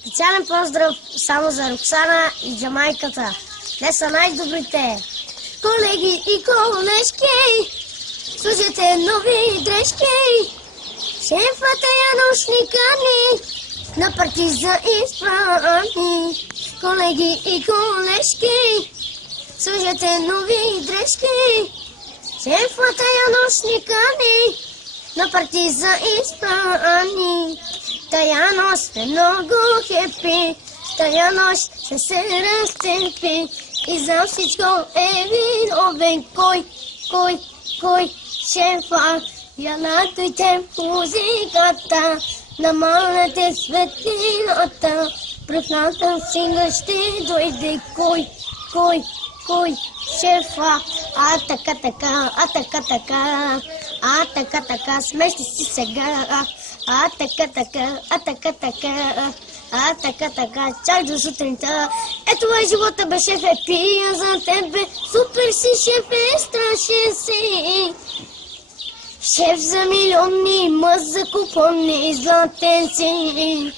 Специален поздрав само за Роксана и Джамайката. Те са най-добрите. Колеги и колежки, служете нови дрежки. Шефът е яношника ни, на партиза изпрани. Колеги и колежки, служете нови дрежки. Шефът е яношника ни, на партиза изпрани. Тая нощ е много хепи, тая нощ ще се разцепи и за всичко е виновен кой, шефа. Ялатуйте музиката, намалете светлината, пръвната сина ще дойде кой, шефа. А така, смешни си сега. А така, чак до сутринта. Ето е живота, бе, шефе, пия за тебе. Супер си, шефе, страшен си. Шеф за милиони, мъз за купони, златен си.